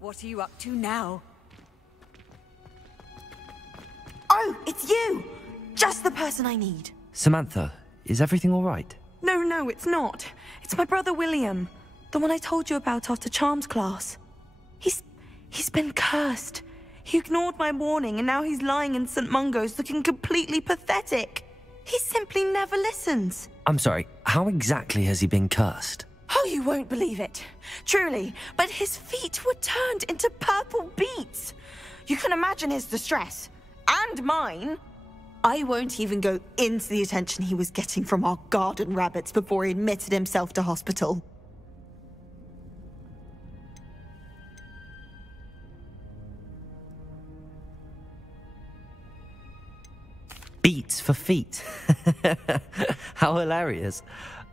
What are you up to now? Oh, it's you! Just the person I need. Samantha, is everything all right? No, it's not. It's my brother William. The one I told you about after Charms class. He's been cursed. He ignored my warning and now he's lying in St. Mungo's looking completely pathetic. He simply never listens. I'm sorry, how exactly has he been cursed? Oh, you won't believe it. Truly, but his feet were turned into purple beets. You can imagine his distress. And mine. I won't even go into the attention he was getting from our garden rabbits before he admitted himself to hospital. Beats for feet. How hilarious.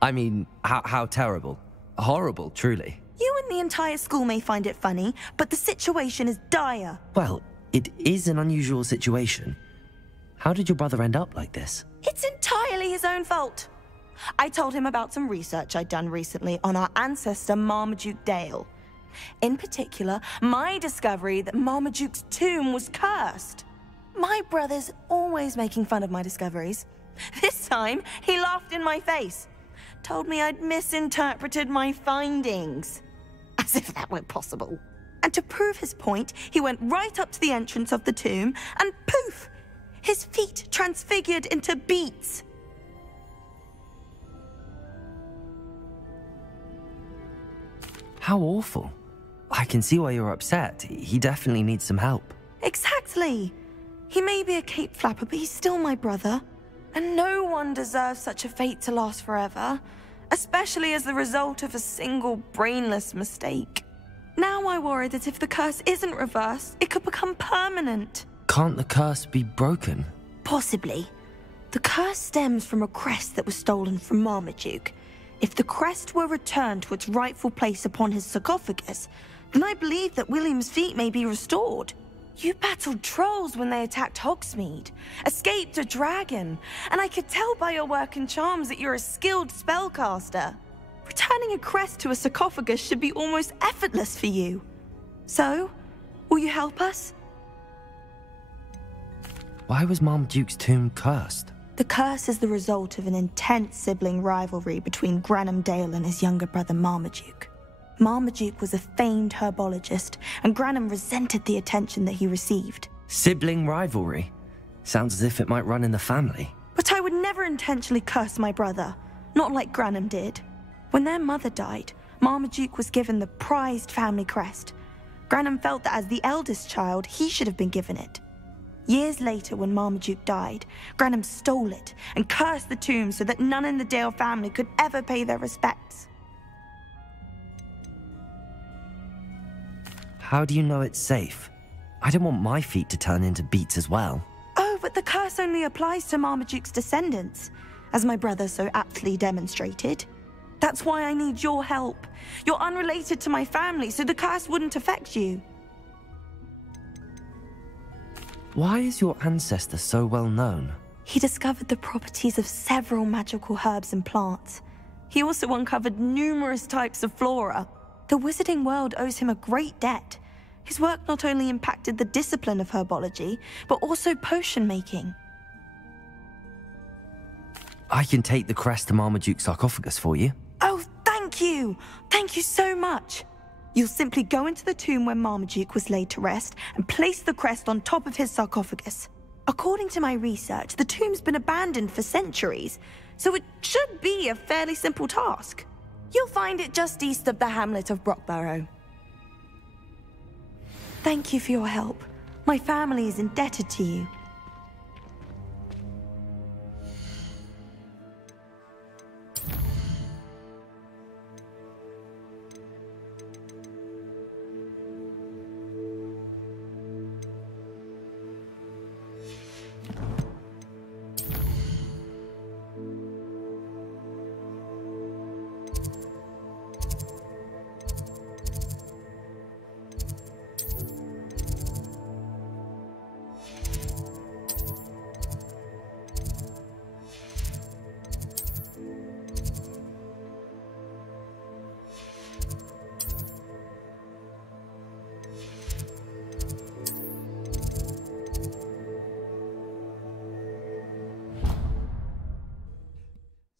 I mean, how terrible. Horrible, truly. You and the entire school may find it funny, but the situation is dire. Well, it is an unusual situation. How did your brother end up like this? It's entirely his own fault. I told him about some research I'd done recently on our ancestor Marmaduke Dale. In particular, my discovery that Marmaduke's tomb was cursed. My brother's always making fun of my discoveries. This time, he laughed in my face. Told me I'd misinterpreted my findings. As if that were possible. And to prove his point, he went right up to the entrance of the tomb and poof! His feet transfigured into beets. How awful. I can see why you're upset. He definitely needs some help. Exactly. He may be a cape flapper, but he's still my brother. And no one deserves such a fate to last forever, especially as the result of a single brainless mistake. Now I worry that if the curse isn't reversed, it could become permanent. Can't the curse be broken? Possibly. The curse stems from a crest that was stolen from Marmaduke. If the crest were returned to its rightful place upon his sarcophagus, then I believe that William's feet may be restored. You battled trolls when they attacked Hogsmeade, escaped a dragon, and I could tell by your work and charms that you're a skilled spellcaster. Returning a crest to a sarcophagus should be almost effortless for you. So, will you help us? Why was Marmaduke's tomb cursed? The curse is the result of an intense sibling rivalry between Granham Dale and his younger brother Marmaduke. Marmaduke was a famed herbologist, and Granham resented the attention that he received. Sibling rivalry? Sounds as if it might run in the family. But I would never intentionally curse my brother, not like Granham did. When their mother died, Marmaduke was given the prized family crest. Granham felt that as the eldest child, he should have been given it. Years later, when Marmaduke died, Granham stole it and cursed the tomb so that none in the Dale family could ever pay their respects. How do you know it's safe? I don't want my feet to turn into beets as well. Oh, but the curse only applies to Marmaduke's descendants, as my brother so aptly demonstrated. That's why I need your help. You're unrelated to my family, so the curse wouldn't affect you. Why is your ancestor so well known? He discovered the properties of several magical herbs and plants. He also uncovered numerous types of flora. The wizarding world owes him a great debt. His work not only impacted the discipline of herbology, but also potion making. I can take the crest to Marmaduke's sarcophagus for you. Oh, thank you! Thank you so much! You'll simply go into the tomb where Marmaduke was laid to rest and place the crest on top of his sarcophagus. According to my research, the tomb's been abandoned for centuries, so it should be a fairly simple task. You'll find it just east of the hamlet of Brockborough. Thank you for your help. My family is indebted to you.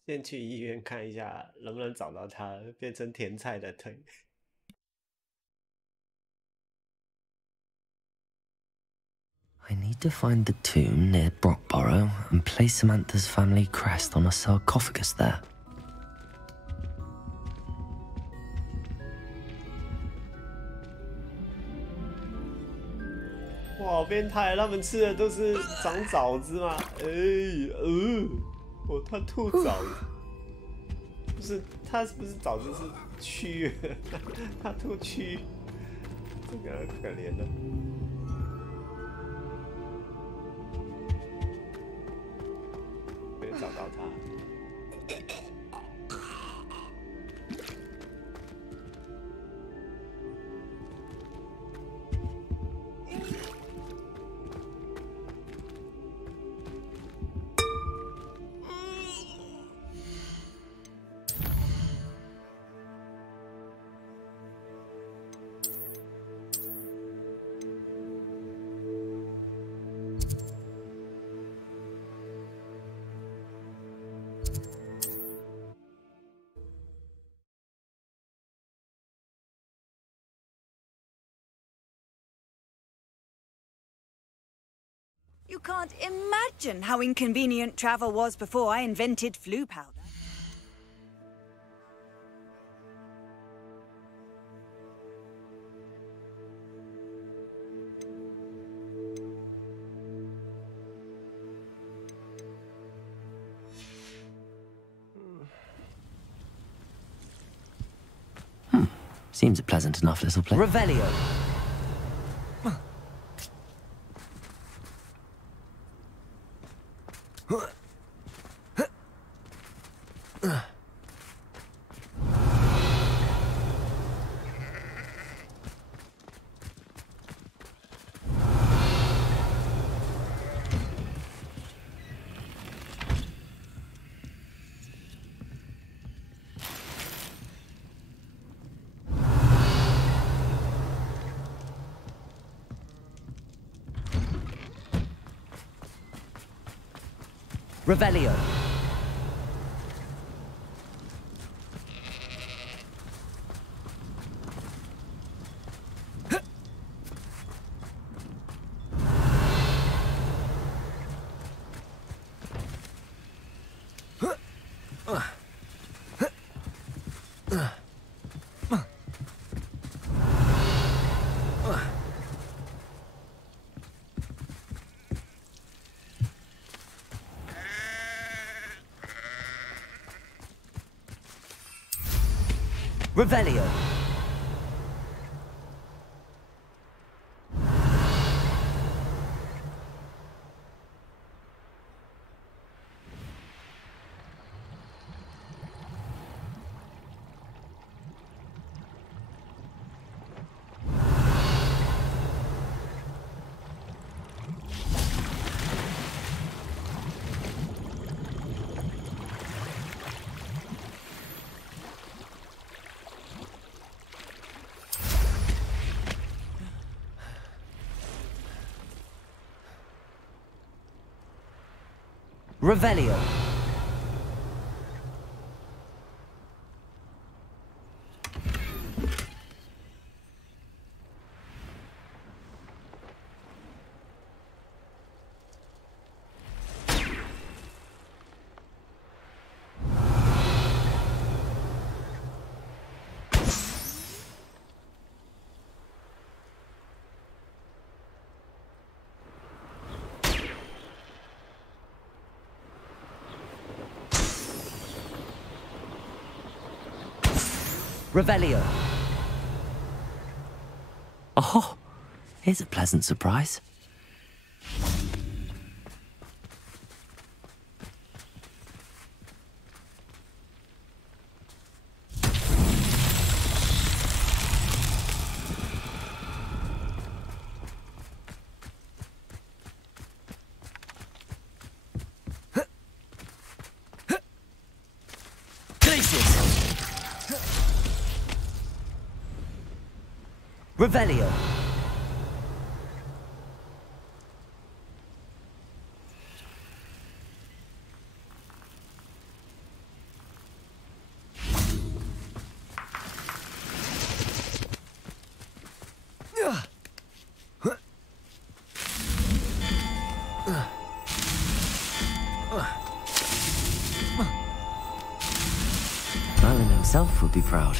先去医院看一下，能不能找到他变成甜菜的腿。I need to find the tomb near Brockborough and place Samantha's family crest on a sarcophagus there. 哇，好变态！他们吃的都是长枣子嘛？哦，他吐枣子，不是他不是枣子是蛆，他吐蛆，这个可怜了。没找到他。You can't imagine how inconvenient travel was before I invented flu powder. Seems a pleasant enough little place. Revelio. Revelio. Revelio. Revelio. Revelio. Oh, here's a pleasant surprise. Revelio. Merlin himself would be proud.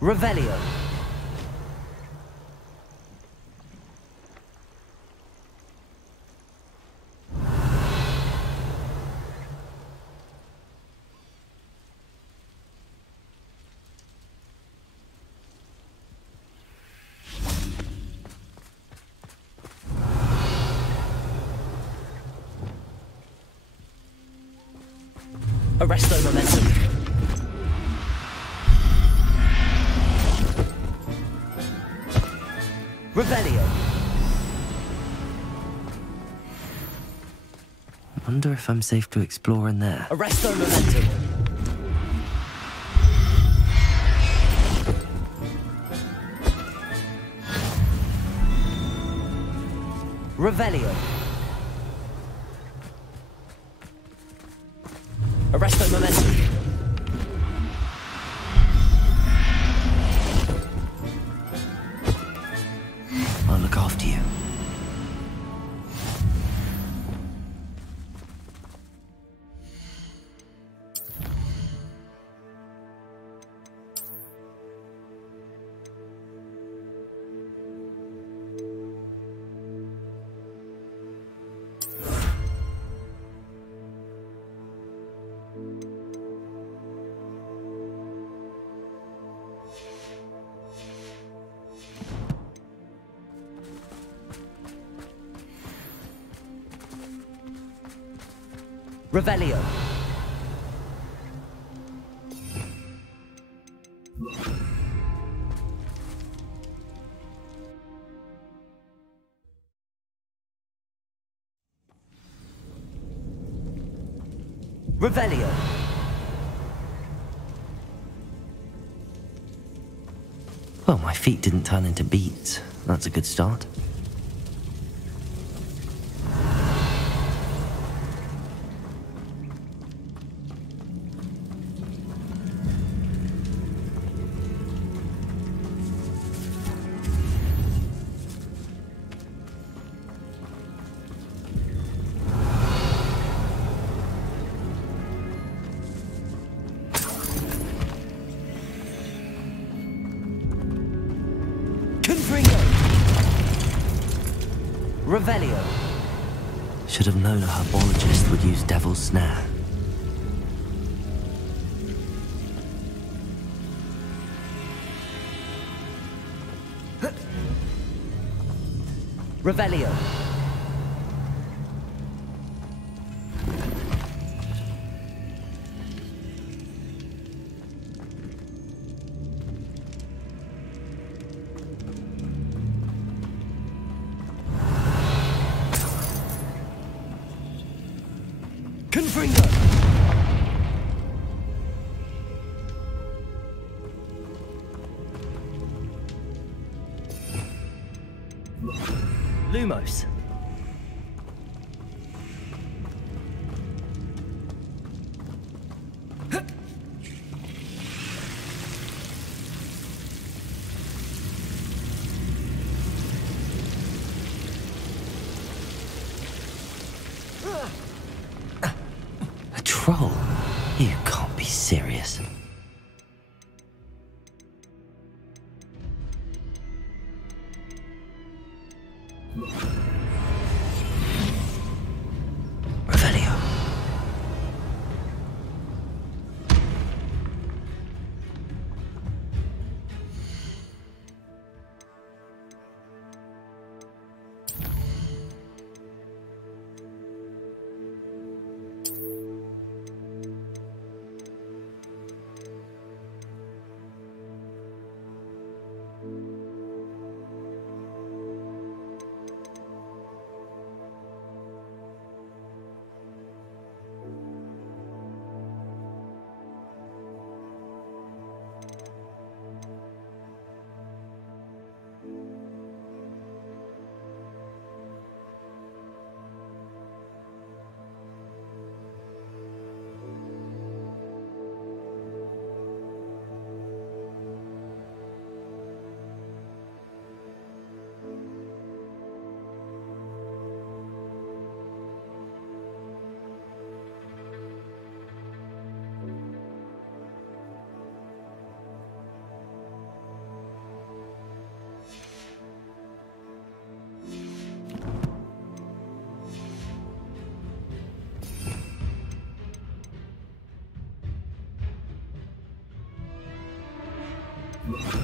Revelio. Arresto momentum. Revelio. Wonder if I'm safe to explore in there. Arresto momentum. Revelio. Arresto momentum. I'll look after you. Revelio. Revelio. Well, my feet didn't turn into beets. That's a good start. Revelio. Should have known a herbologist would use Devil's Snare. Revelio. Confringo. Lumos. A troll? You can't be serious. Revelio. Revelio.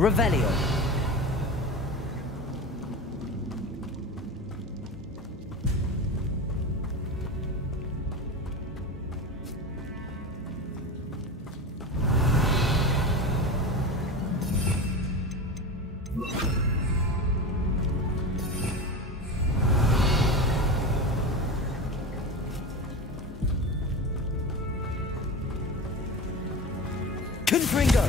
Revelio. Confringo.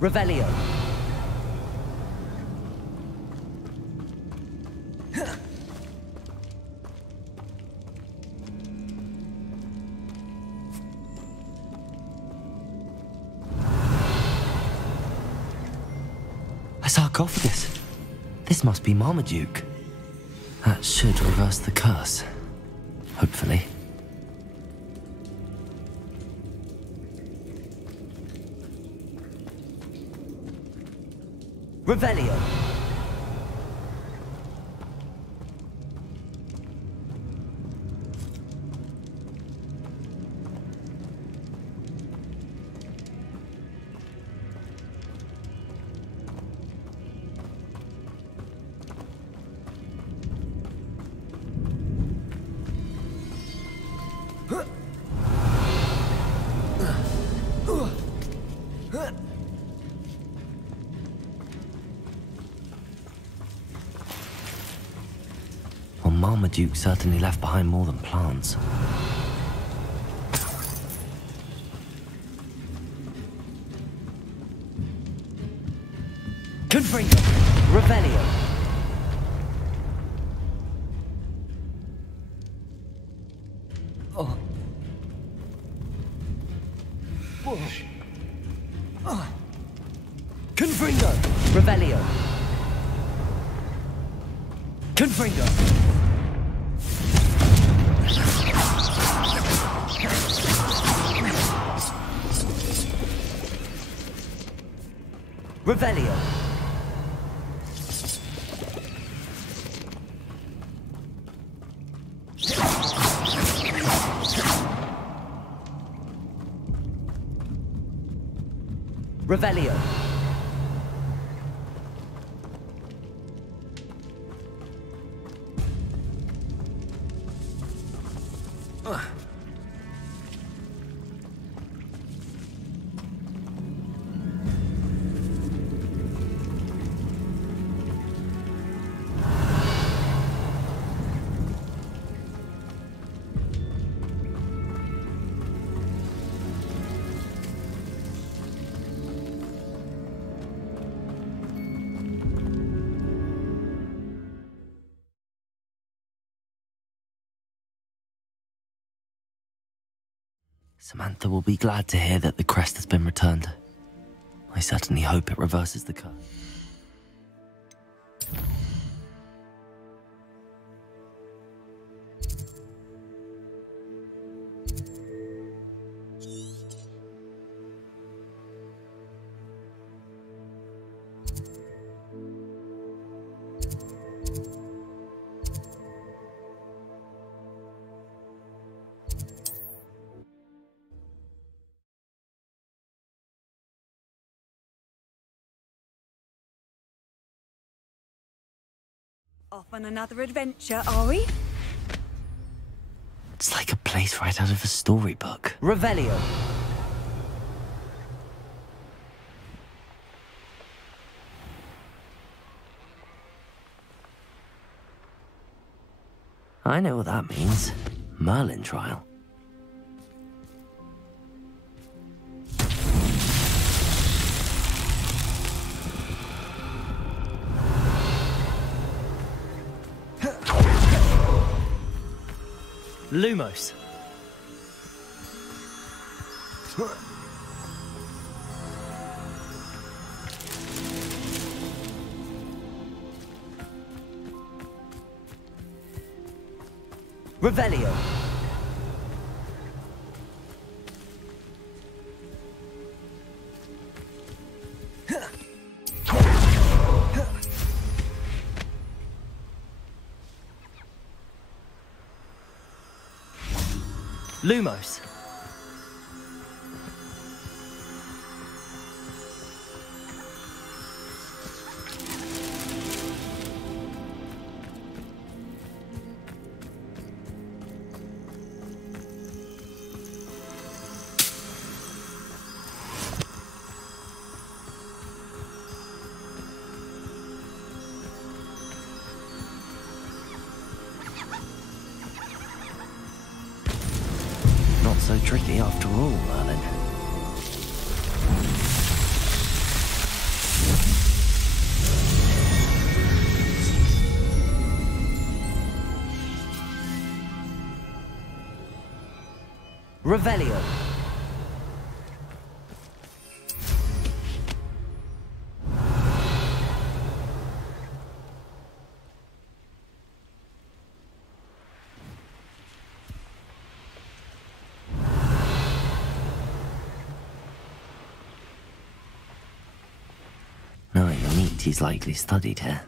Revelio. A sarcophagus. This must be Marmaduke. That should reverse the curse. Hopefully. Revelio. Well, Marmaduke certainly left behind more than plants. Confringo. Revelio. Oh. Confringo! Revelio! Confringo! Revelio! Revelio! Samantha will be glad to hear that the crest has been returned. I certainly hope it reverses the curse. Off on another adventure, are we? It's like a place right out of a storybook. Revelio! I know what that means. Merlin trial. Lumos! Revelio! Lumos! Not so tricky after all, Merlin. Revelio! Knowing the meat, he's likely studied here.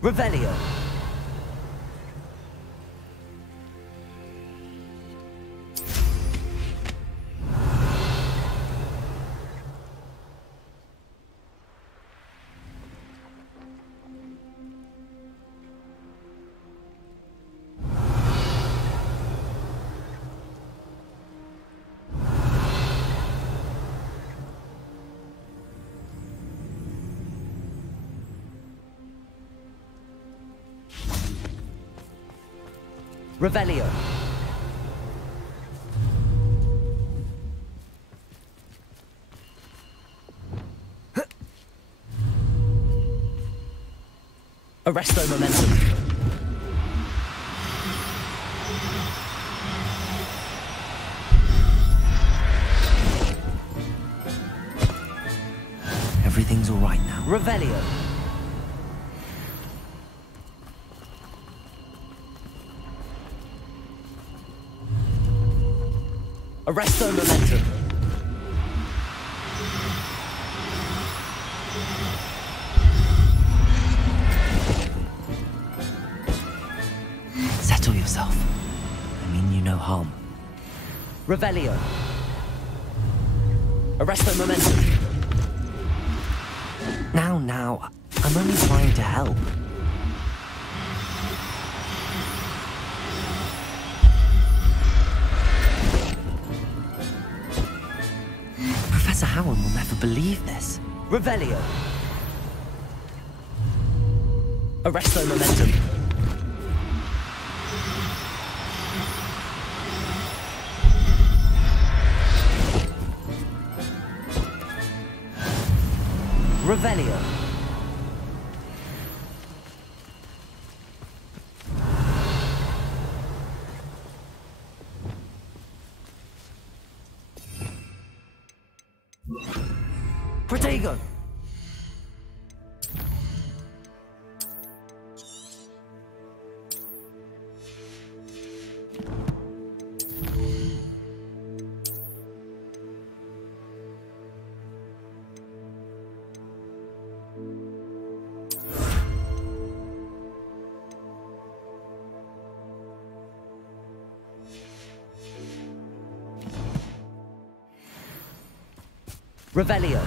Revelio! Revelio. Arresto momentum. Everything's all right now. Revelio. Arresto momentum. Settle yourself. I mean you no harm. Revelio. Arresto momentum. Now, I'm only trying to help. Professor Howard will never believe this. Revelio. Arresto momentum. Revelio. Protego. Revelio.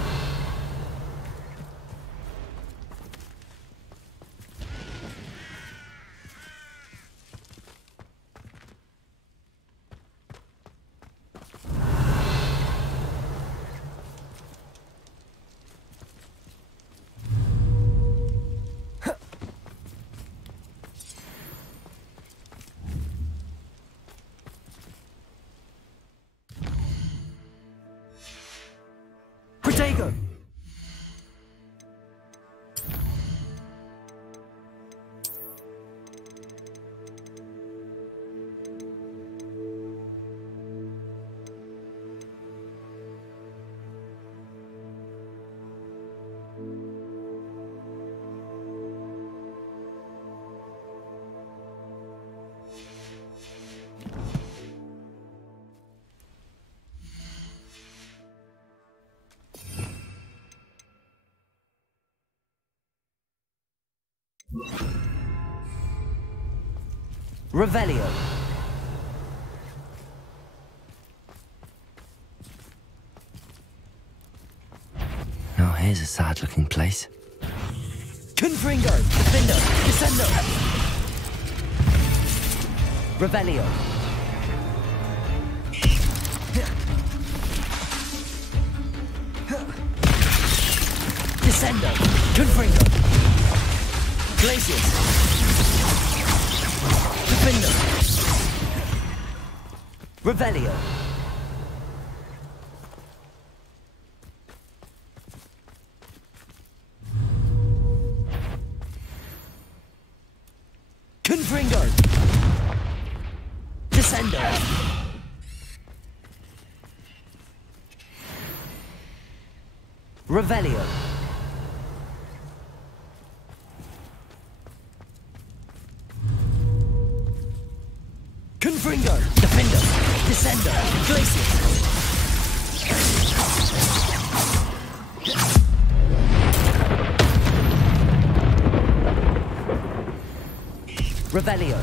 Protego. Revelio. Now here's a sad-looking place. Confringo. Defendo. Descendo. Revelio. Descendo. Confringo. Glacius. Defender. Revelio. Confringo. Descendo. Revelio. Confringo. Defender. Descendo. Glacius. Revelio.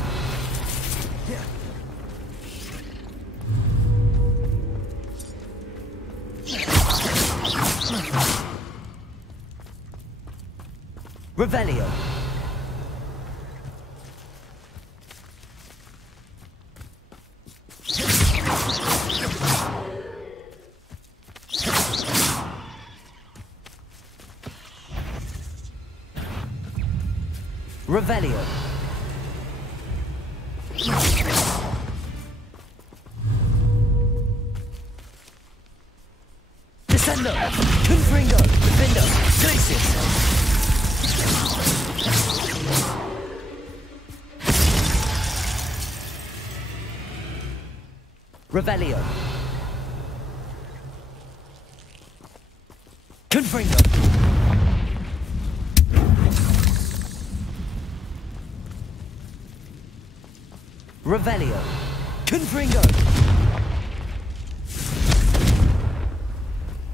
Revelio. Revelio. Descender! Confringo! Defender! Glacius! Revelio. Confringo. Revelio. Confringo.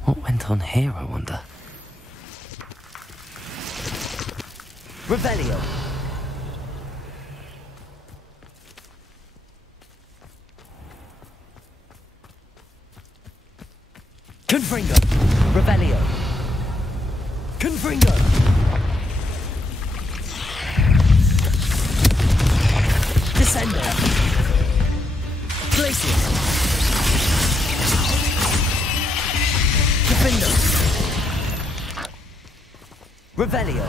What went on here, I wonder? Revelio. Confringo. Revelio. Confringo. Descender. Glacius. Defender. Revelio.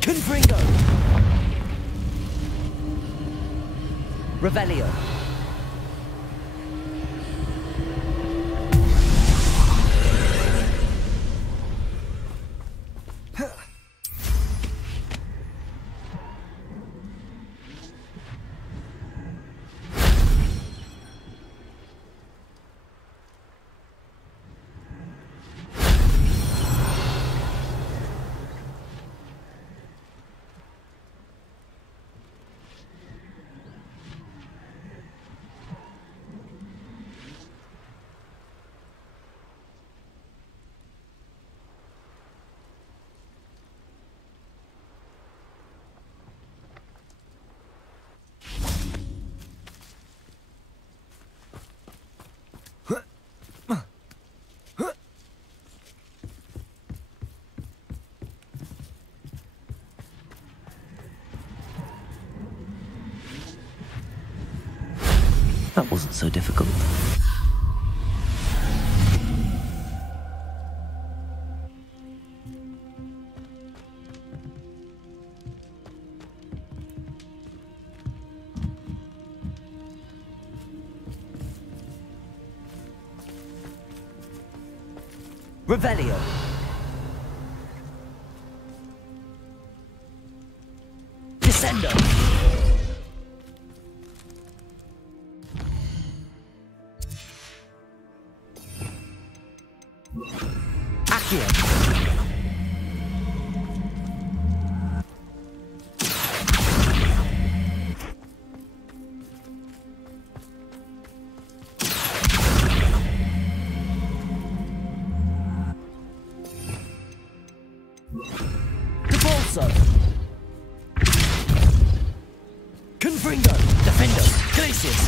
Confringo. Revelio. That wasn't so difficult. Revelio. Descender. Accio. Debolso. Confringo. Defender. Glacius.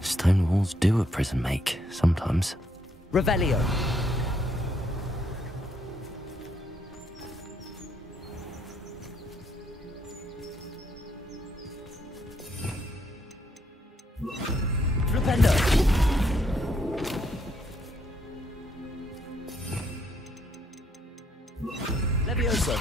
Stone walls do a prison make, sometimes. Revelio. Flipendo. Levioso.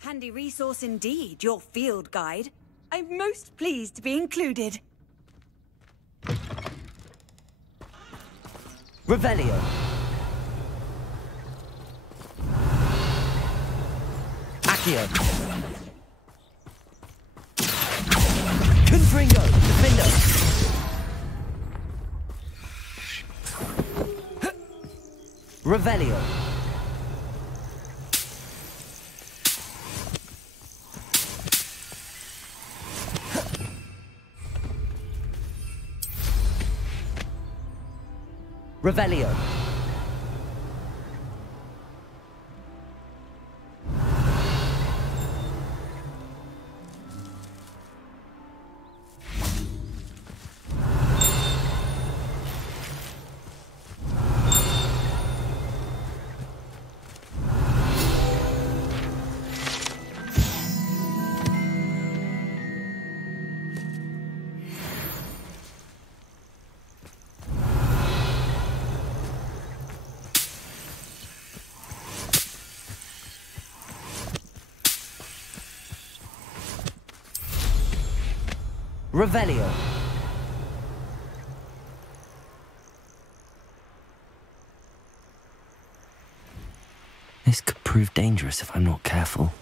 Handy resource indeed, your field guide. I'm most pleased to be included. Revelio. Accio. Confringo! Defender! Revelio! Revelio! Revelio. This could prove dangerous if I'm not careful.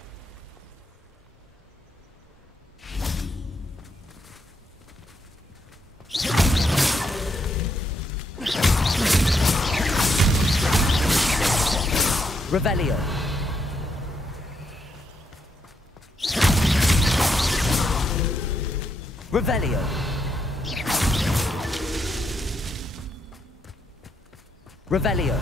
Revelio. Revelio. Revelio.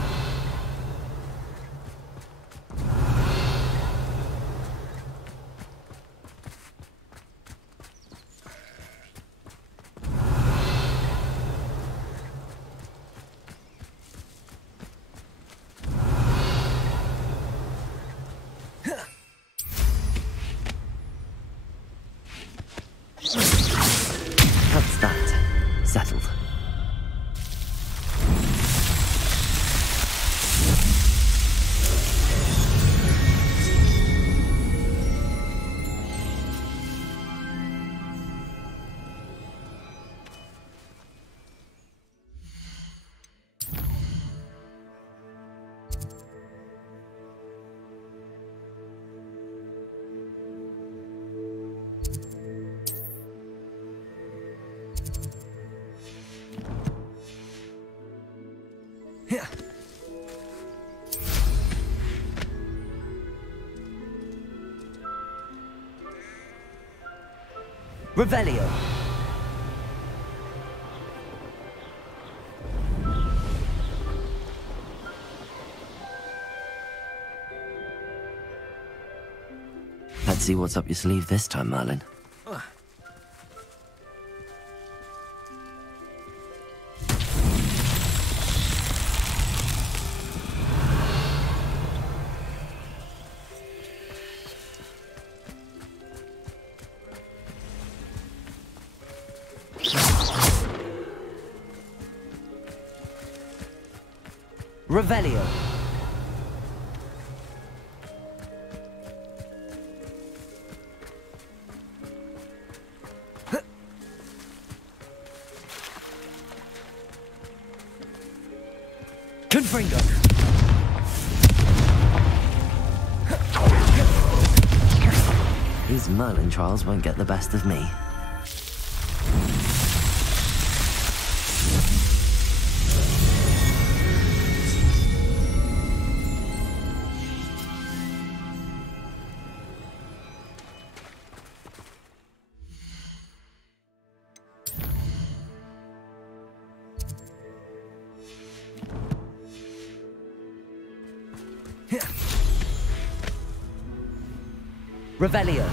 That's that. Settled. Revelio. Let's see what's up your sleeve this time, Merlin. Revelio. Confringo. These Merlin trials won't get the best of me. Revelio.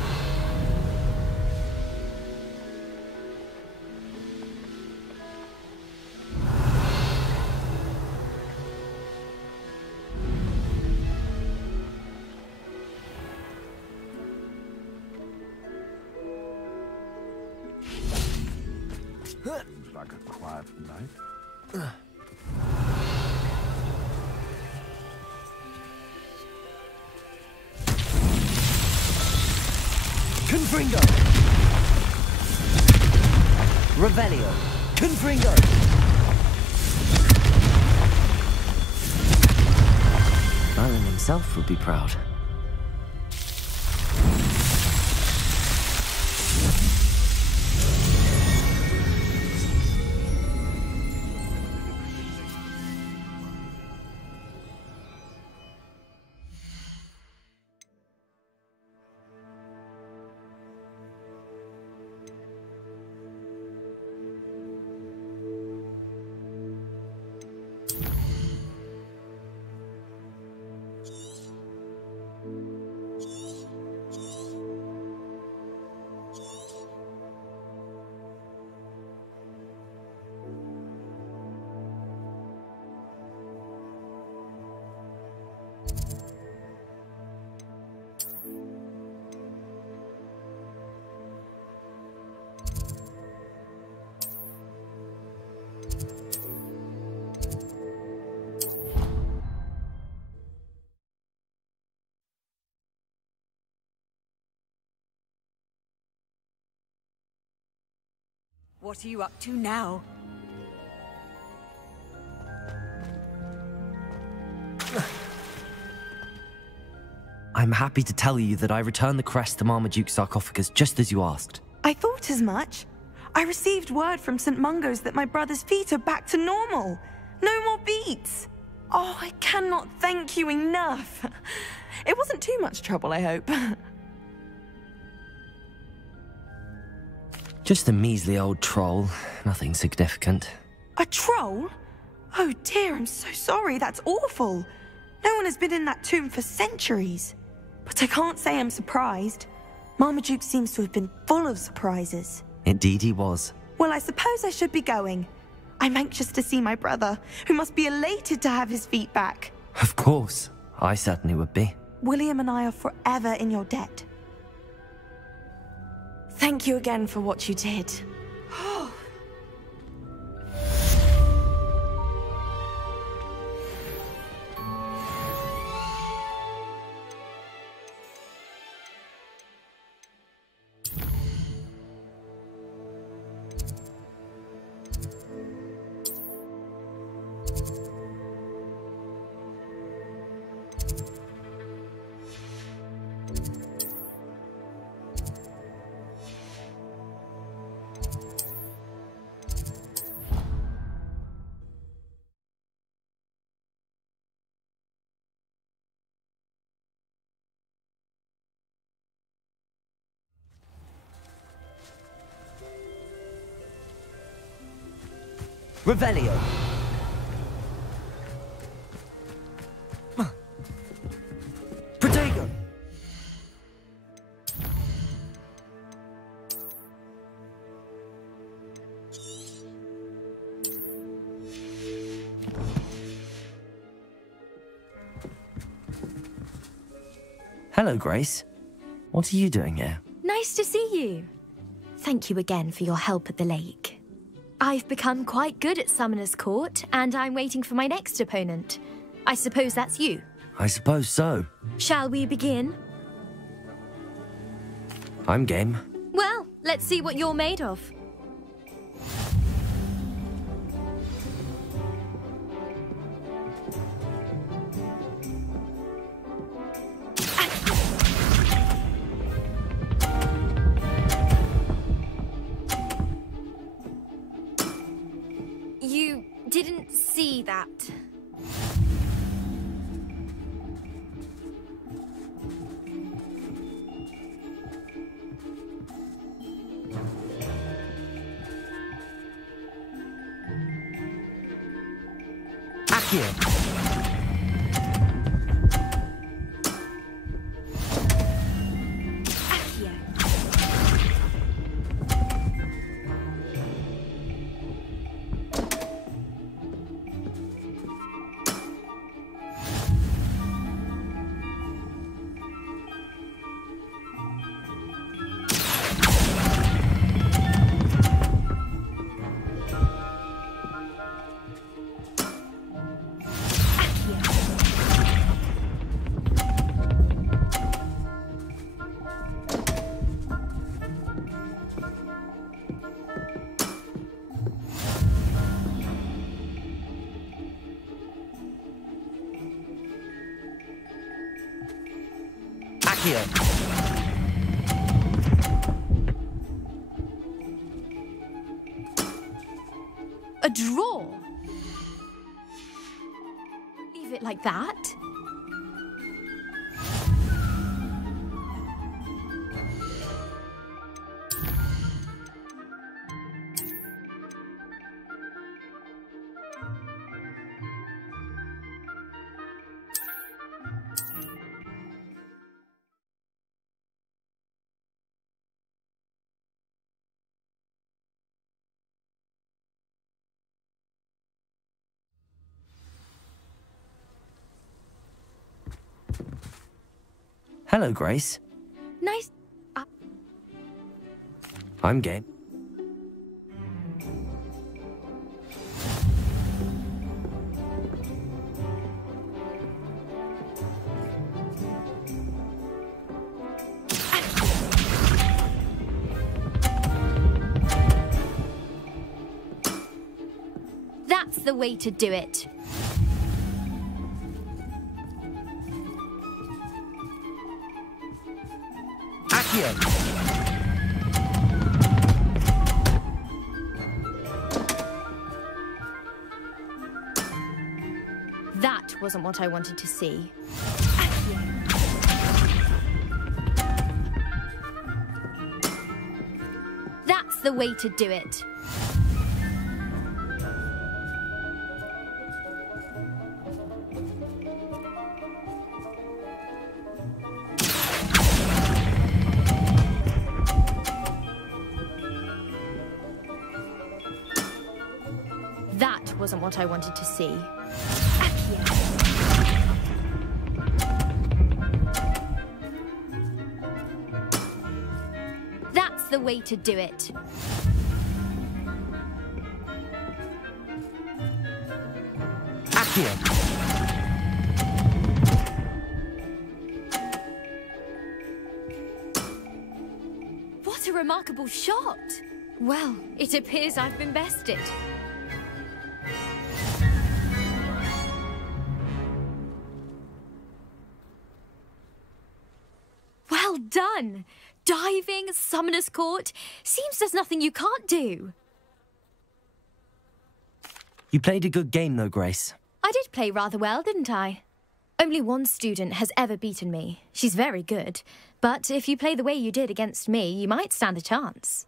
Seems like a quiet night. Confringo. Revelio. Confringo. Merlin himself would be proud. What are you up to now? I'm happy to tell you that I returned the crest to Marmaduke's sarcophagus just as you asked. I thought as much. I received word from St. Mungo's that my brother's feet are back to normal. No more beats. Oh, I cannot thank you enough. It wasn't too much trouble, I hope. Just a measly old troll. Nothing significant. A troll? Oh dear, I'm so sorry. That's awful. No one has been in that tomb for centuries. But I can't say I'm surprised. Marmaduke seems to have been full of surprises. Indeed he was. Well, I suppose I should be going. I'm anxious to see my brother, who must be elated to have his feet back. Of course. I certainly would be. William and I are forever in your debt. Thank you again for what you did. Revelio. Protego. Hello, Grace. What are you doing here? Nice to see you. Thank you again for your help at the lake. I've become quite good at Summoner's Court, and I'm waiting for my next opponent. I suppose that's you. I suppose so. Shall we begin? I'm game. Well, let's see what you're made of. You didn't see that. Accio. A draw? Leave it like that? Hello, Grace. Nice. I'm game. That's the way to do it. Accio. That wasn't what I wanted to see. That's the way to do it. That wasn't what I wanted to see. That's the way to do it. Accio. What a remarkable shot! Well, it appears I've been bested. Well done! Diving, Summoner's Court. Seems there's nothing you can't do. You played a good game though, Grace. I did play rather well, didn't I? Only one student has ever beaten me. She's very good. But if you play the way you did against me, you might stand a chance.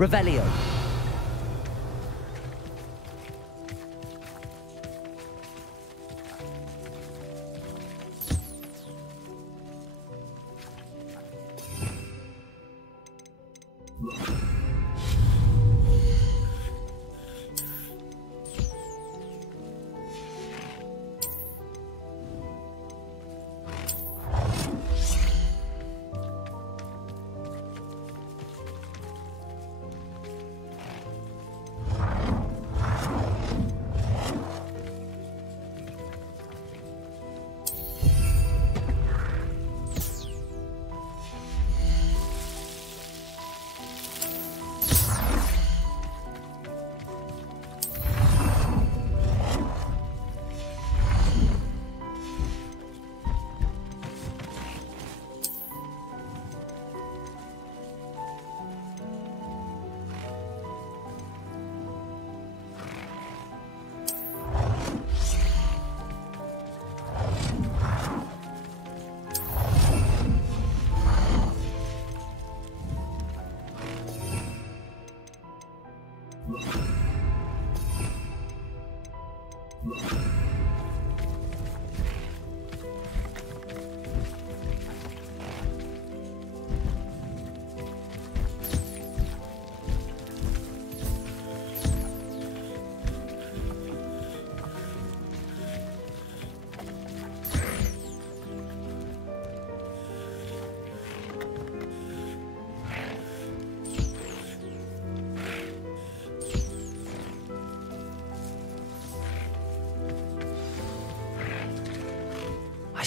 Revelio.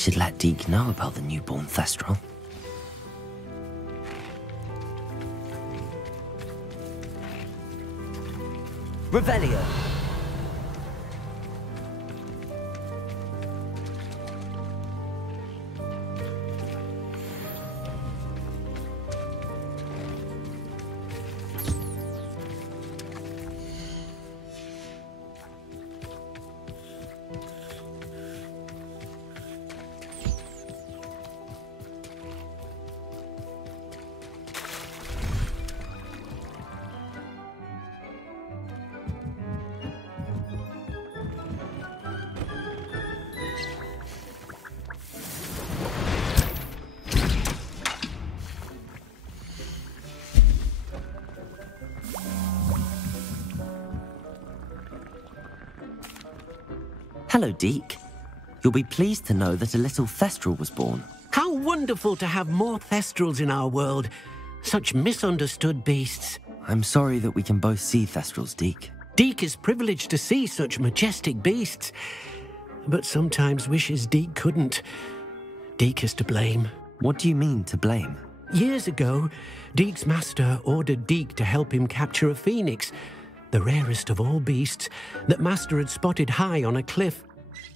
should let Deke know about the newborn Thestral. Revelio. Hello, Deke. You'll be pleased to know that a little Thestral was born. How wonderful to have more Thestrals in our world. Such misunderstood beasts. I'm sorry that we can both see Thestrals, Deke. Deke is privileged to see such majestic beasts, but sometimes wishes Deke couldn't. Deke is to blame. What do you mean, to blame? Years ago, Deke's master ordered Deke to help him capture a phoenix, the rarest of all beasts, that Master had spotted high on a cliff.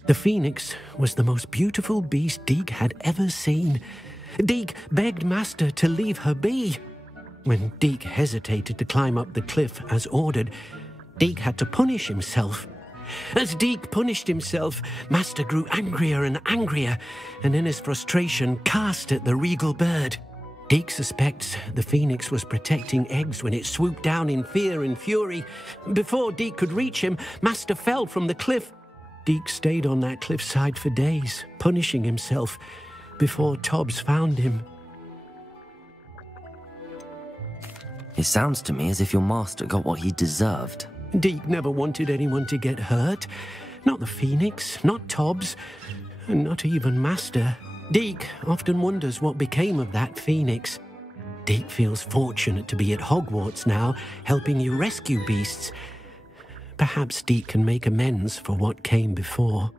The phoenix was the most beautiful beast Deke had ever seen. Deke begged Master to leave her be. When Deke hesitated to climb up the cliff as ordered, Deke had to punish himself. As Deke punished himself, Master grew angrier and angrier, and in his frustration cast at the regal bird. Deke suspects the phoenix was protecting eggs when it swooped down in fear and fury. Before Deke could reach him, Master fell from the cliff. Deke stayed on that cliffside for days, punishing himself, before Tobbs found him. It sounds to me as if your master got what he deserved. Deke never wanted anyone to get hurt. Not the phoenix, not Tobbs, and not even Master. Deke often wonders what became of that phoenix. Deke feels fortunate to be at Hogwarts now, helping you rescue beasts. Perhaps Deke can make amends for what came before.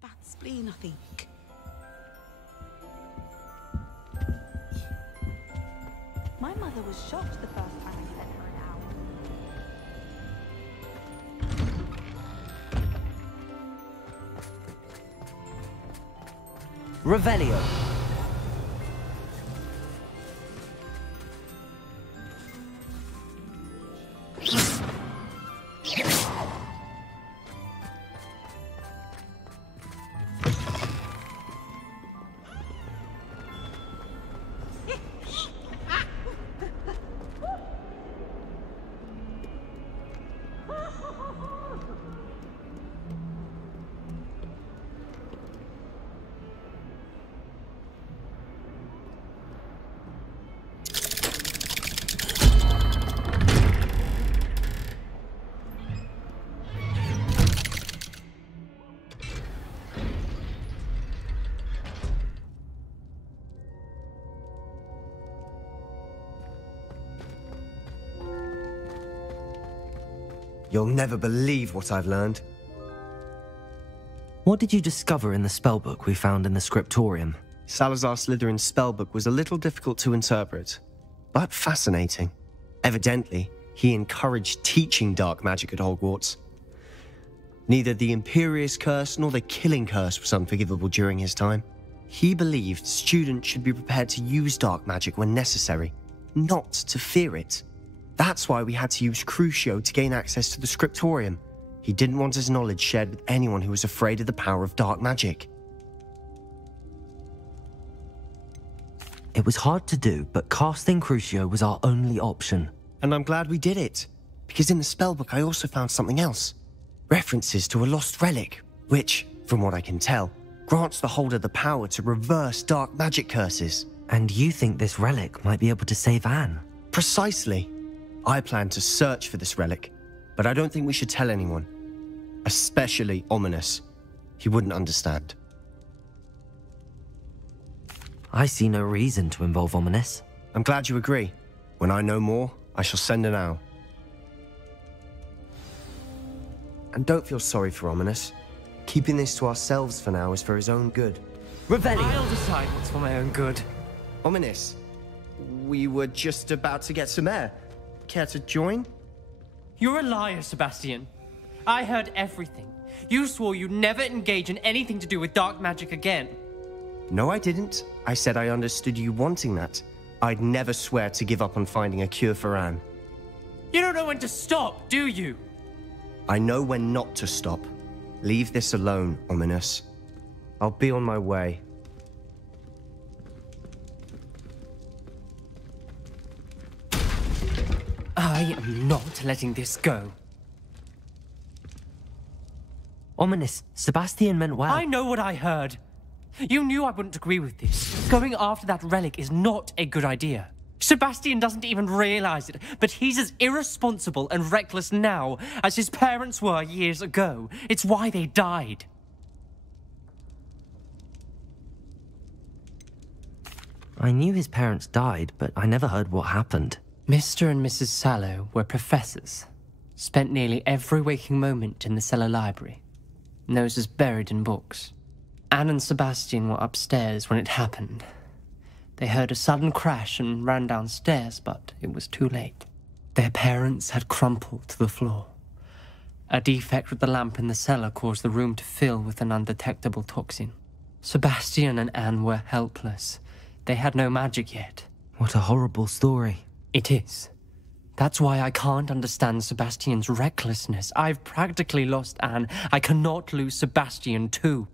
Bad spleen, I think. My mother was shocked the first time I sent her an owl. Revelio. You'll never believe what I've learned. What did you discover in the spellbook we found in the scriptorium? Salazar Slytherin's spellbook was a little difficult to interpret, but fascinating. Evidently, he encouraged teaching dark magic at Hogwarts. Neither the Imperious Curse nor the Killing Curse was unforgivable during his time. He believed students should be prepared to use dark magic when necessary, not to fear it. That's why we had to use Crucio to gain access to the scriptorium. He didn't want his knowledge shared with anyone who was afraid of the power of dark magic. It was hard to do, but casting Crucio was our only option. And I'm glad we did it, because in the spellbook I also found something else. References to a lost relic, which, from what I can tell, grants the holder the power to reverse dark magic curses. And you think this relic might be able to save Anne? Precisely. I plan to search for this relic, but I don't think we should tell anyone. Especially Ominis. He wouldn't understand. I see no reason to involve Ominis. I'm glad you agree. When I know more, I shall send an owl. And don't feel sorry for Ominis. Keeping this to ourselves for now is for his own good. Revelio. I'll decide what's for my own good. Ominis, we were just about to get some air. Care to join? You're a liar, Sebastian. I heard everything. You swore you'd never engage in anything to do with dark magic again. No, I didn't. I said I understood you wanting that. I'd never swear to give up on finding a cure for Anne. You don't know when to stop, do you? I know when not to stop. Leave this alone, Ominis. I'll be on my way. I am not letting this go. Ominis, Sebastian meant well. I know what I heard. You knew I wouldn't agree with this. Going after that relic is not a good idea. Sebastian doesn't even realize it, but he's as irresponsible and reckless now as his parents were years ago. It's why they died. I knew his parents died, but I never heard what happened. Mr. and Mrs. Sallow were professors. Spent nearly every waking moment in the cellar library. Noses buried in books. Anne and Sebastian were upstairs when it happened. They heard a sudden crash and ran downstairs, but it was too late. Their parents had crumpled to the floor. A defect with the lamp in the cellar caused the room to fill with an undetectable toxin. Sebastian and Anne were helpless. They had no magic yet. What a horrible story. It is. That's why I can't understand Sebastian's recklessness. I've practically lost Anne. I cannot lose Sebastian too.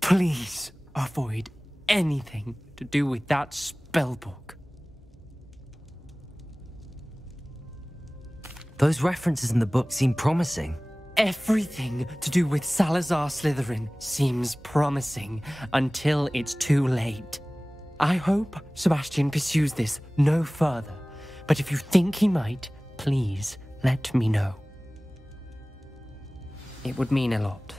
Please avoid anything to do with that spellbook. Those references in the book seem promising. Everything to do with Salazar Slytherin seems promising until it's too late. I hope Sebastian pursues this no further, but if you think he might, please let me know. It would mean a lot.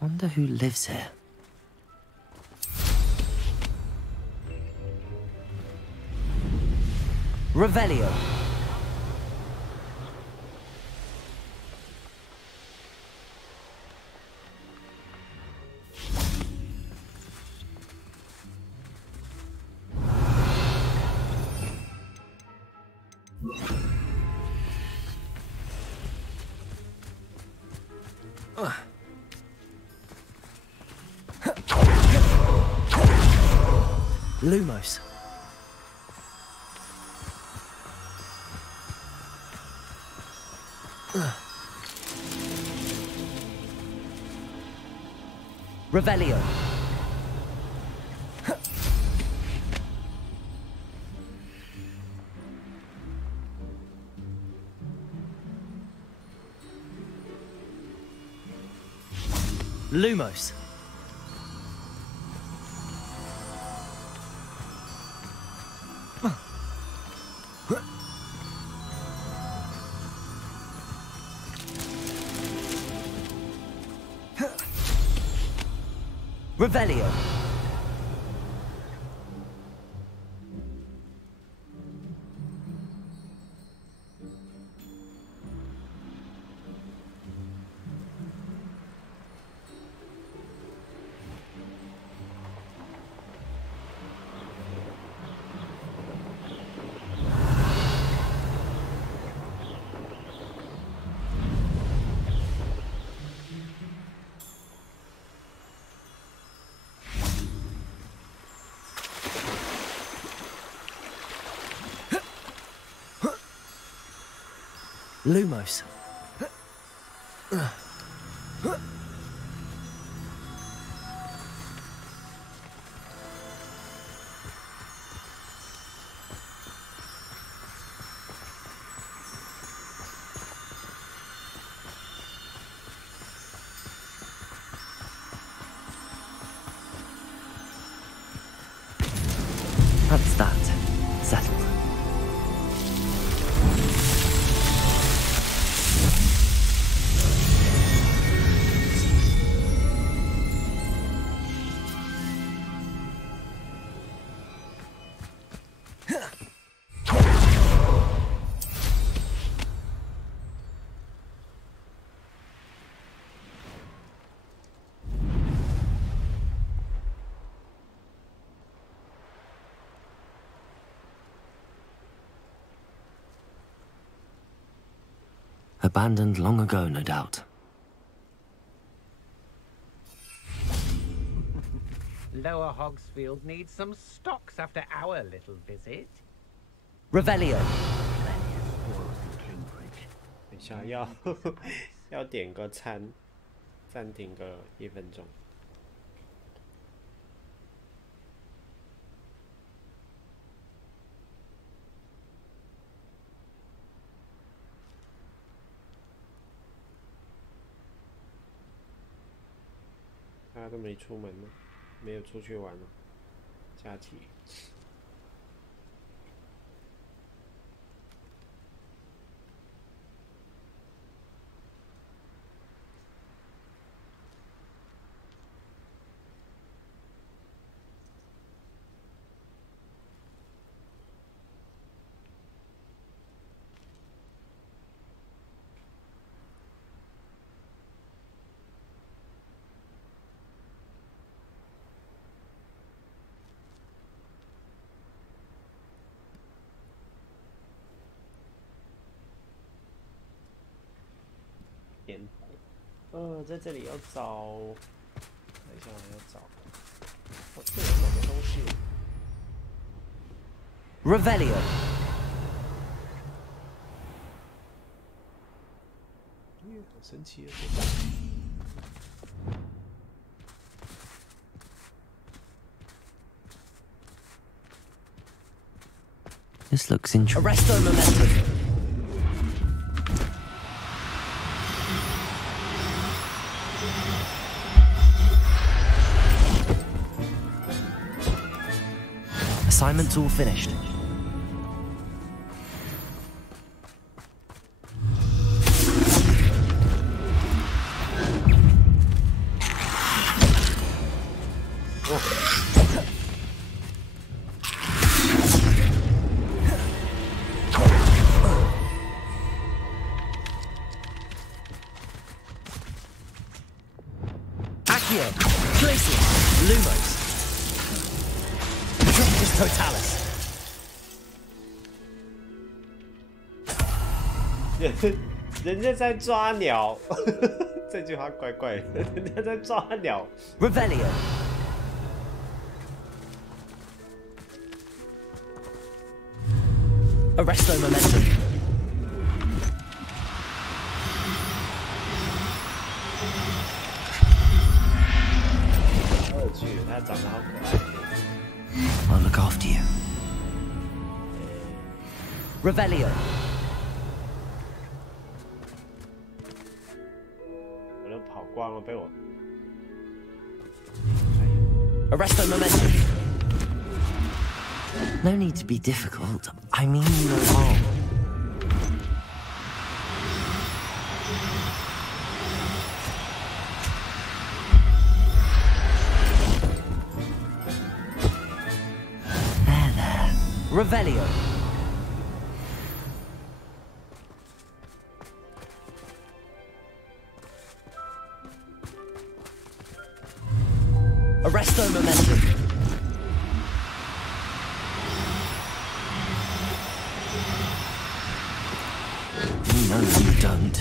Wonder who lives here. Revelio. Lumos. Revelio. Lumos. Revelio. Lumos. That's that. Settled. Abandoned long ago, no doubt. Lower Hogsfield needs some stocks after our little visit. Revelio. 等一下要点个餐，暂停个1分钟。大家都没出门吗？没有出去玩吗？假期。在这里要找，等一下我要找，这有什么东西 Revelio.好神奇的。This looks interesting. Arresto momentum. Assignment's all finished. Accio. Glacius. Lumos. Metropolis Totalis. 人家在抓鸟，这句话怪怪的，人家在抓鸟。Revelio. Arresto momentum. 好有趣，它长得好可爱。I'll look after you. Revelio. 我都跑光了，被我。Arresto momentum. No need to be difficult. I mean no harm. Revelio. Arresto momentum. No, you don't.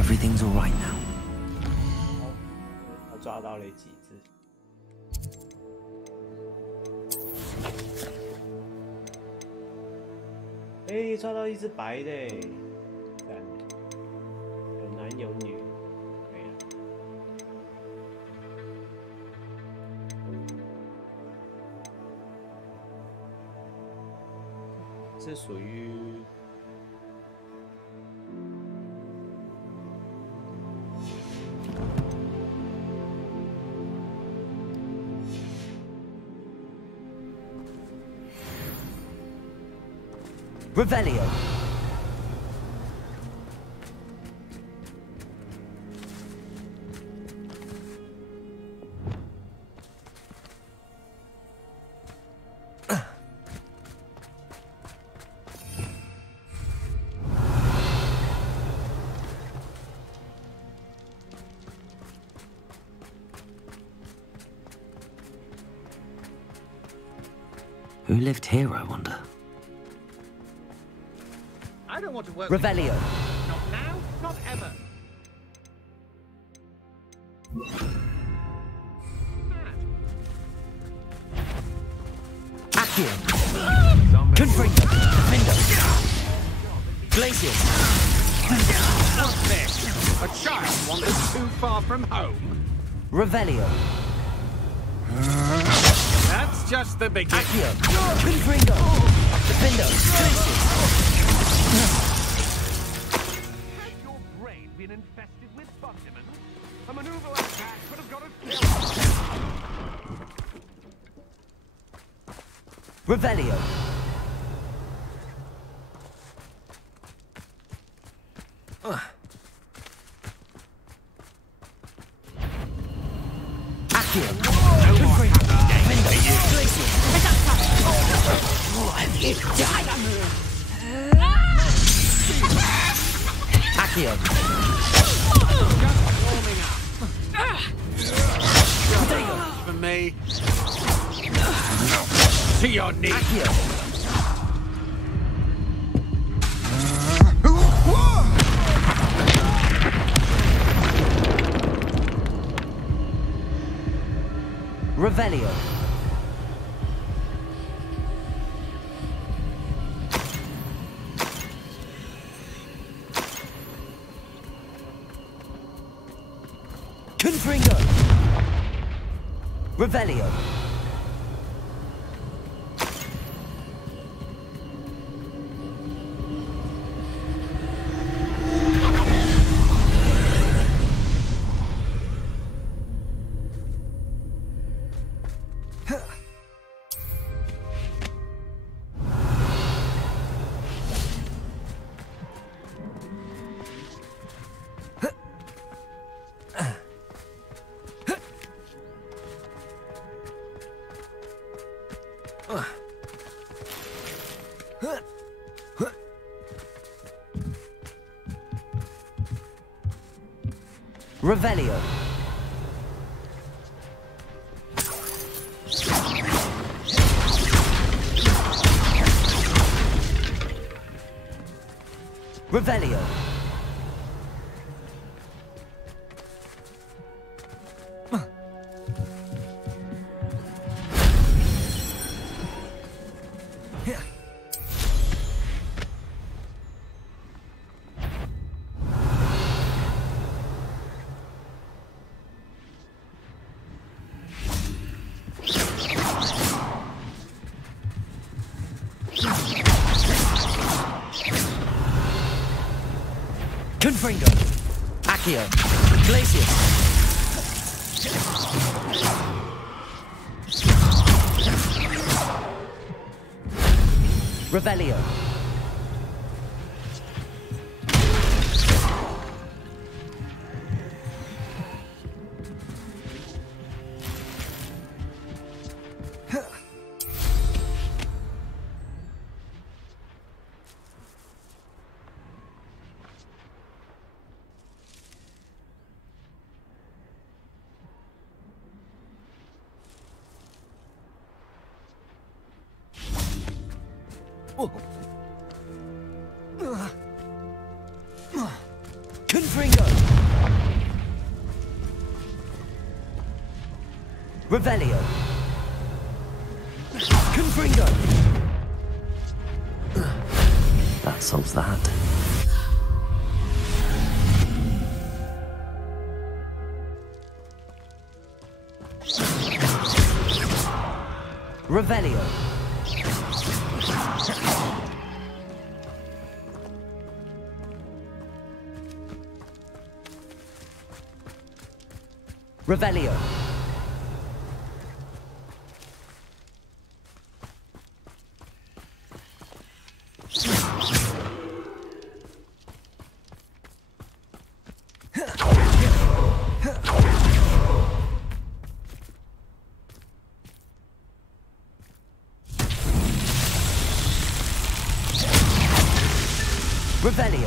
Everything's all right now. 他抓到了几只？哎，抓到一只白的，看，有男有女，可以啊。这属于。 Revelio. Who lived here, I wonder? I don't want to work. Revelio. Not now, not ever. Accio. Confringo. Defendo. Glacius. What's this? A child wanders too far from home. Revelio. That's just the beginning. Accio. Confringo. Defendo. Glacius. Has your brain been infested with Bundimans? A maneuver like that could have got us killed. Revelio. Accio. Confringo. Defendo. Glacius. Have you died? Accio. Just warming up. For me. To your knees. Accio. Revelio. Confringo. Revelio. Revelio. Revelio. Confringo. Accio. Glacius. Revelio. Confringo! Revelio! Confringo! That solves that. Revelio! Revelio! Revelio!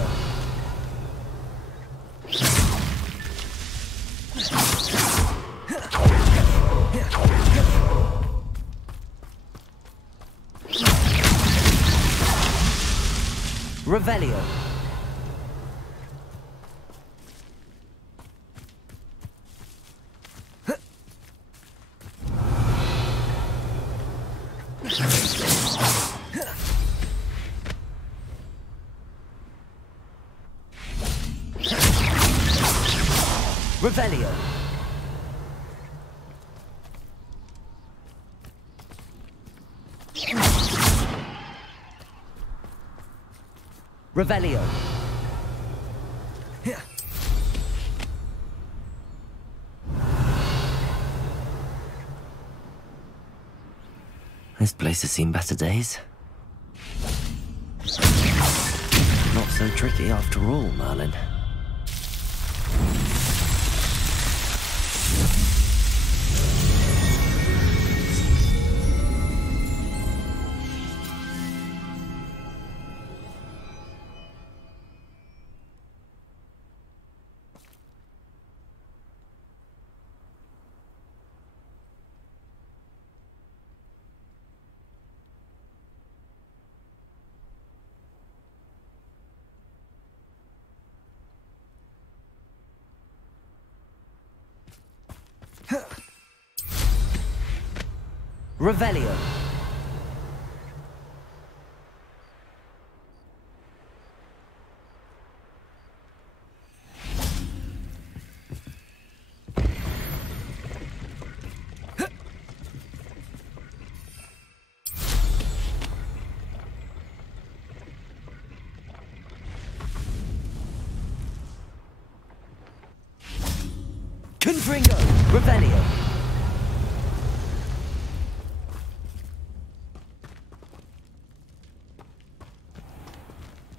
Revelio! Revelio! Revelio! This place has seen better days. Not so tricky after all, Merlin. Revelio! Confringo! Revelio!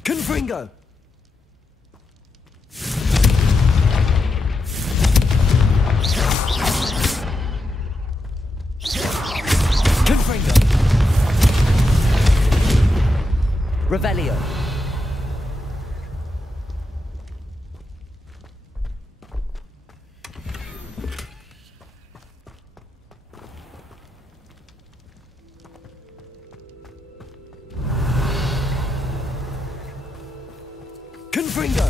Confringo! Confringo! Revelio! Confringo!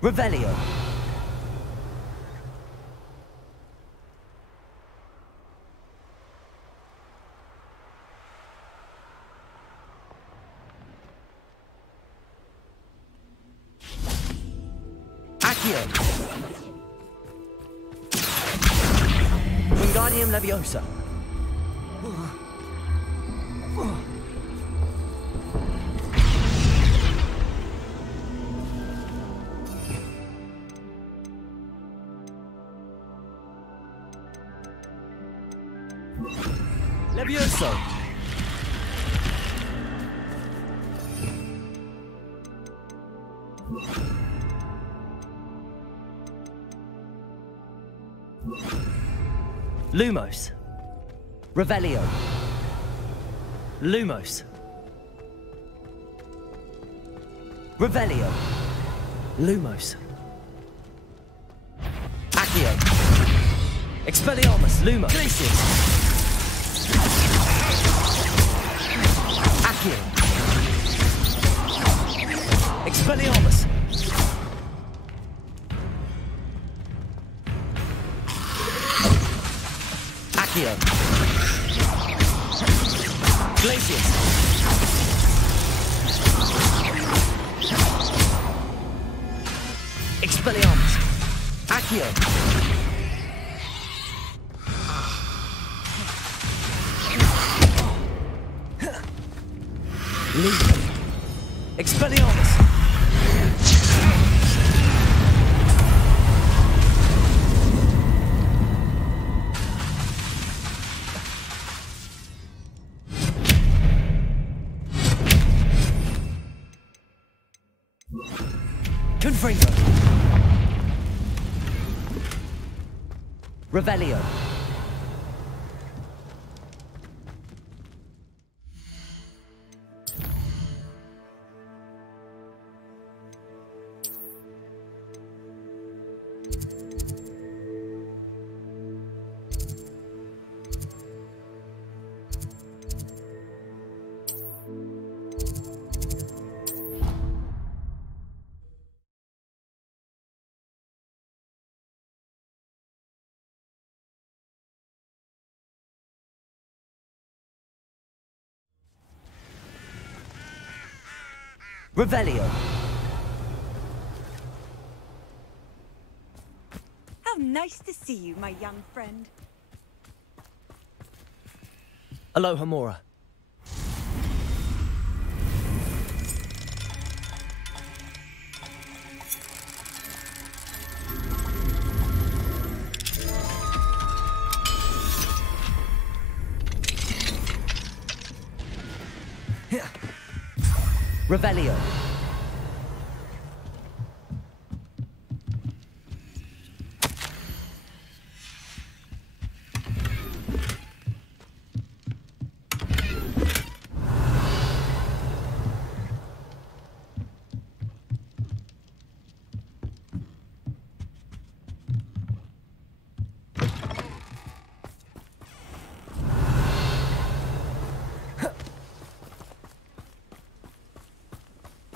Revelio! Accio! Wingardium Leviosa! Levioso! Lumos. Revelio. Lumos. Revelio. Lumos. Expelliarmus, Luma. Glacius. Accio. Expelliarmus. Accio. Glacius. Expelliarmus. Accio. Legion. Expelliarmus. Confringo. Revelio. Revelio. How nice to see you, my young friend. Alohomora. Revelio.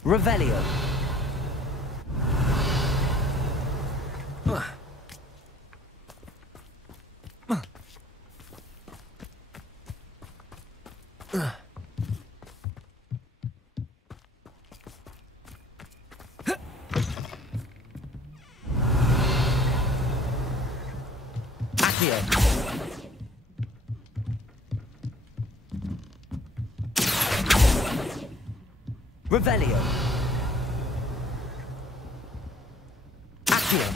Revelio. Accio. Revelio. Accio.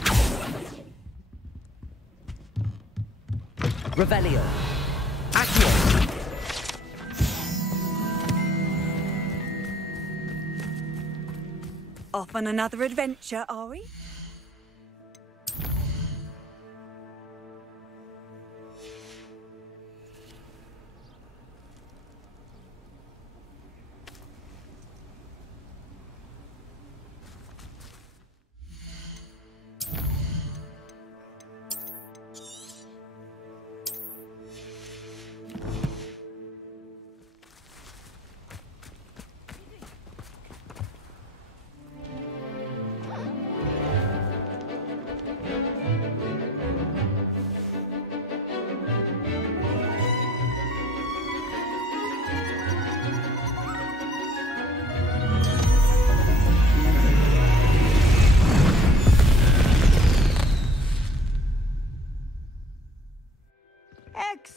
Revelio. Accio. Off on another adventure, are we?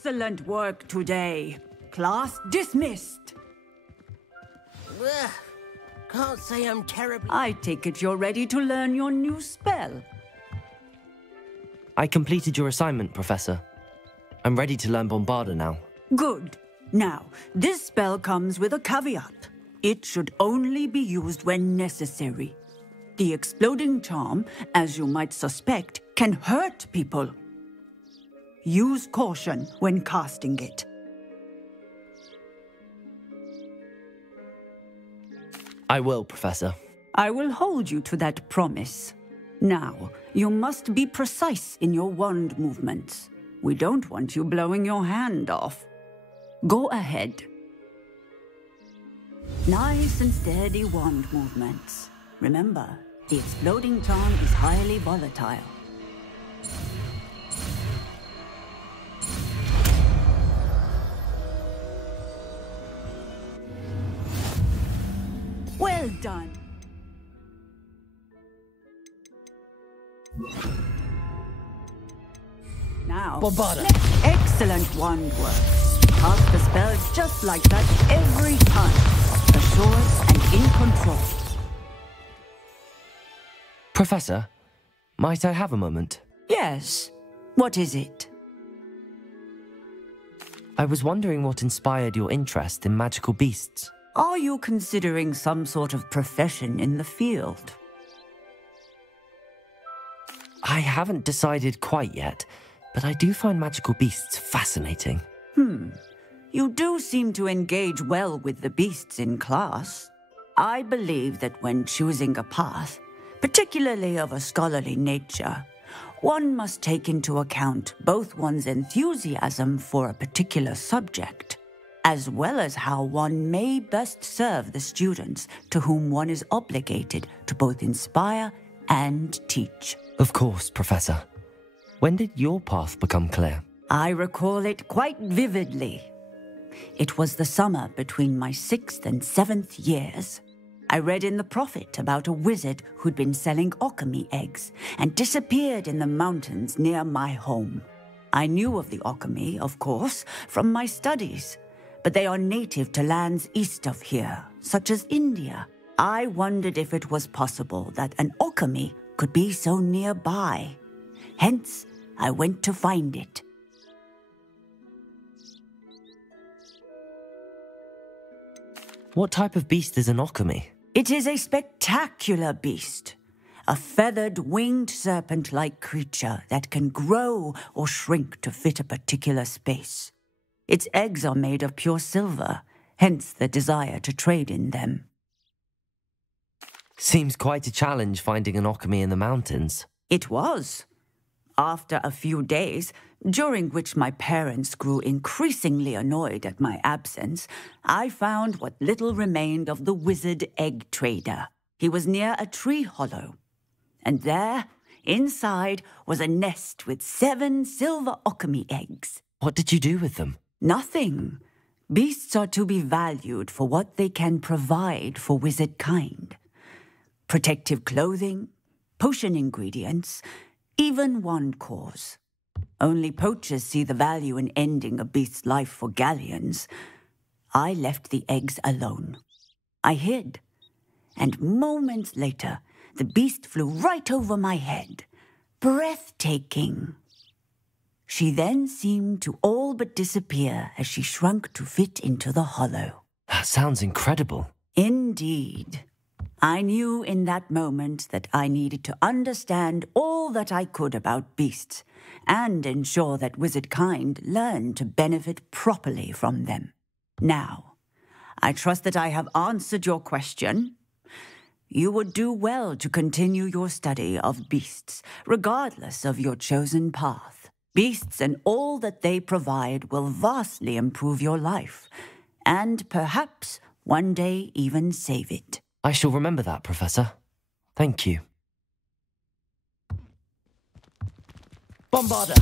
Excellent work today. Class dismissed. Ugh, can't say I'm terribly... I take it you're ready to learn your new spell. I completed your assignment, Professor. I'm ready to learn Bombarda now. Good. Now, this spell comes with a caveat. It should only be used when necessary. The exploding charm, as you might suspect, can hurt people. Use caution when casting it. I will, Professor. I will hold you to that promise. Now, you must be precise in your wand movements. We don't want you blowing your hand off. Go ahead. Nice and steady wand movements. Remember, the exploding charm is highly volatile. Well done. Now, Bombarda. Excellent wand work. Cast the spell just like that every time. Assured and in control. Professor, might I have a moment? Yes. What is it? I was wondering what inspired your interest in magical beasts. Are you considering some sort of profession in the field? I haven't decided quite yet, but I do find magical beasts fascinating. You do seem to engage well with the beasts in class. I believe that when choosing a path, particularly of a scholarly nature, one must take into account both one's enthusiasm for a particular subject, as well as how one may best serve the students to whom one is obligated to both inspire and teach. Of course, Professor. When did your path become clear? I recall it quite vividly. It was the summer between my 6th and 7th years. I read in the Prophet about a wizard who'd been selling alchemy eggs and disappeared in the mountains near my home. I knew of the alchemy, of course, from my studies, but they are native to lands east of here, such as India. I wondered if it was possible that an alchemy could be so nearby. Hence, I went to find it. What type of beast is an alchemy? It is a spectacular beast. A feathered, winged serpent-like creature that can grow or shrink to fit a particular space. Its eggs are made of pure silver, hence the desire to trade in them. Seems quite a challenge finding an alchemy in the mountains. It was. After a few days, during which my parents grew increasingly annoyed at my absence, I found what little remained of the wizard egg trader. He was near a tree hollow. And there, inside, was a nest with 7 silver alchemy eggs. What did you do with them? Nothing. Beasts are to be valued for what they can provide for wizard kind. Protective clothing, potion ingredients, even wand cores. Only poachers see the value in ending a beast's life for galleons. I left the eggs alone. I hid, and moments later, the beast flew right over my head. Breathtaking. She then seemed to all but disappear as she shrunk to fit into the hollow. That sounds incredible. Indeed. I knew in that moment that I needed to understand all that I could about beasts and ensure that wizard kind learned to benefit properly from them. Now, I trust that I have answered your question. You would do well to continue your study of beasts, regardless of your chosen path. Beasts and all that they provide will vastly improve your life, and perhaps one day even save it. I shall remember that, Professor. Thank you. Bombarda.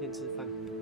先吃饭。